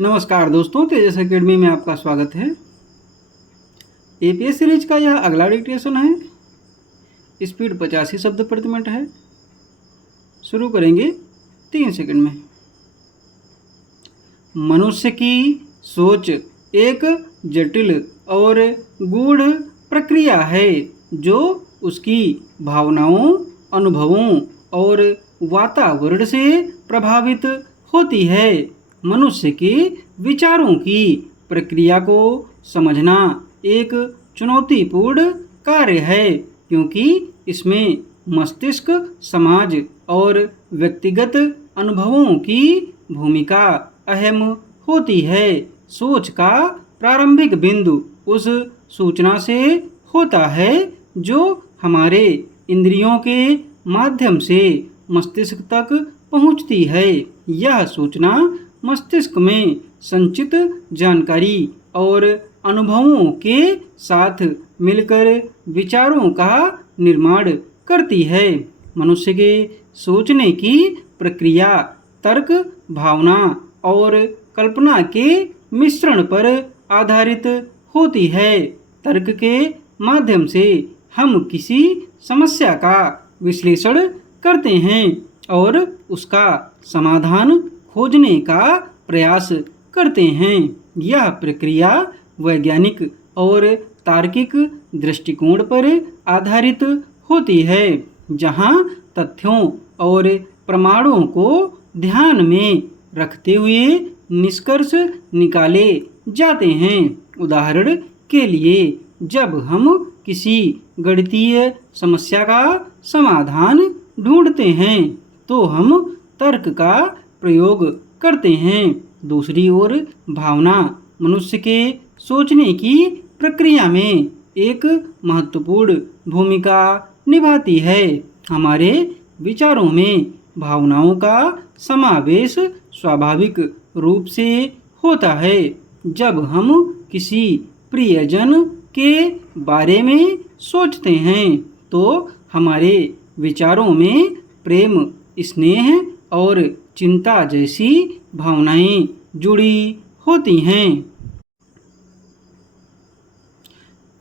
नमस्कार दोस्तों, तेजस एकेडमी में आपका स्वागत है। एपीएस सीरीज का यह अगला डिक्टेशन है। स्पीड 85 शब्द प्रति मिनट है। शुरू करेंगे 3 सेकंड में। मनुष्य की सोच एक जटिल और गूढ़ प्रक्रिया है जो उसकी भावनाओं, अनुभवों और वातावरण से प्रभावित होती है। मनुष्य के विचारों की प्रक्रिया को समझना एक चुनौतीपूर्ण कार्य है, क्योंकि इसमें मस्तिष्क, समाज और व्यक्तिगत अनुभवों की भूमिका अहम होती है। सोच का प्रारंभिक बिंदु उस सूचना से होता है जो हमारे इंद्रियों के माध्यम से मस्तिष्क तक पहुंचती है। यह सूचना मस्तिष्क में संचित जानकारी और अनुभवों के साथ मिलकर विचारों का निर्माण करती है। मनुष्य के सोचने की प्रक्रिया तर्क, भावना और कल्पना के मिश्रण पर आधारित होती है। तर्क के माध्यम से हम किसी समस्या का विश्लेषण करते हैं और उसका समाधान खोजने का प्रयास करते हैं। यह प्रक्रिया वैज्ञानिक और तार्किक दृष्टिकोण पर आधारित होती है, जहां तथ्यों और प्रमाणों को ध्यान में रखते हुए निष्कर्ष निकाले जाते हैं। उदाहरण के लिए, जब हम किसी गणितीय समस्या का समाधान ढूंढते हैं तो हम तर्क का प्रयोग करते हैं। दूसरी ओर, भावना मनुष्य के सोचने की प्रक्रिया में एक महत्वपूर्ण भूमिका निभाती है। हमारे विचारों में भावनाओं का समावेश स्वाभाविक रूप से होता है। जब हम किसी प्रियजन के बारे में सोचते हैं तो हमारे विचारों में प्रेम, स्नेह और चिंता जैसी भावनाएं जुड़ी होती हैं।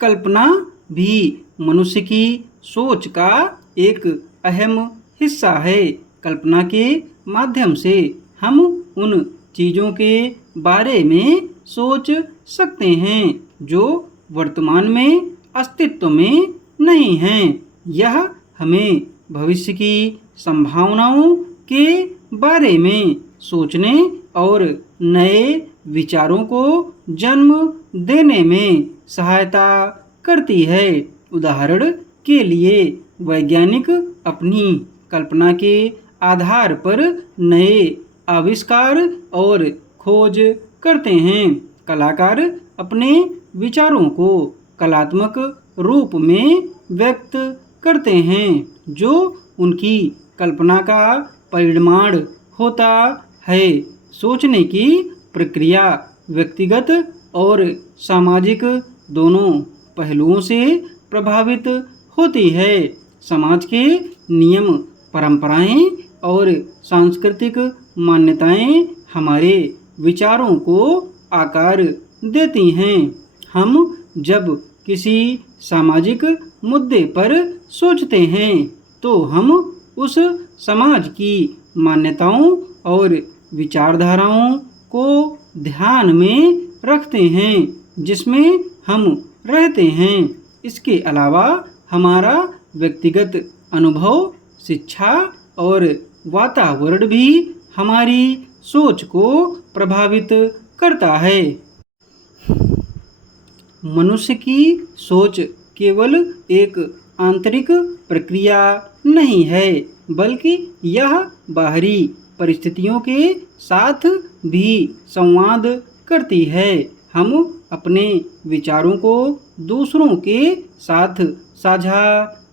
कल्पना भी मनुष्य की सोच का एक अहम हिस्सा है। कल्पना के माध्यम से हम उन चीज़ों के बारे में सोच सकते हैं जो वर्तमान में अस्तित्व में नहीं हैं। यह हमें भविष्य की संभावनाओं के बारे में सोचने और नए विचारों को जन्म देने में सहायता करती है। उदाहरण के लिए, वैज्ञानिक अपनी कल्पना के आधार पर नए आविष्कार और खोज करते हैं। कलाकार अपने विचारों को कलात्मक रूप में व्यक्त करते हैं जो उनकी कल्पना का परिणाम होता है। सोचने की प्रक्रिया व्यक्तिगत और सामाजिक दोनों पहलुओं से प्रभावित होती है। समाज के नियम, परंपराएं और सांस्कृतिक मान्यताएं हमारे विचारों को आकार देती हैं। हम जब किसी सामाजिक मुद्दे पर सोचते हैं तो हम उस समाज की मान्यताओं और विचारधाराओं को ध्यान में रखते हैं जिसमें हम रहते हैं। इसके अलावा हमारा व्यक्तिगत अनुभव, शिक्षा और वातावरण भी हमारी सोच को प्रभावित करता है। मनुष्य की सोच केवल एक आंतरिक प्रक्रिया नहीं है, बल्कि यह बाहरी परिस्थितियों के साथ भी संवाद करती है। हम अपने विचारों को दूसरों के साथ साझा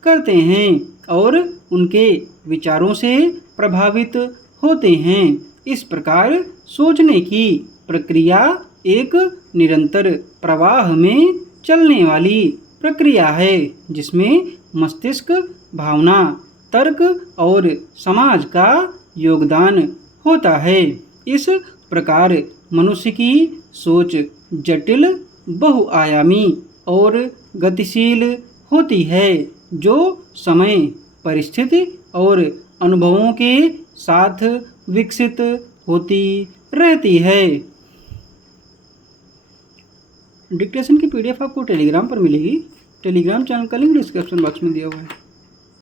करते हैं और उनके विचारों से प्रभावित होते हैं। इस प्रकार सोचने की प्रक्रिया एक निरंतर प्रवाह में चलने वाली प्रक्रिया है, जिसमें मस्तिष्क, भावना, तर्क और समाज का योगदान होता है। इस प्रकार मनुष्य की सोच जटिल, बहुआयामी और गतिशील होती है, जो समय, परिस्थिति और अनुभवों के साथ विकसित होती रहती है। डिक्टेशन की पीडीएफ आपको टेलीग्राम पर मिलेगी। टेलीग्राम चैनल का लिंक डिस्क्रिप्शन बॉक्स में दिया हुआ है।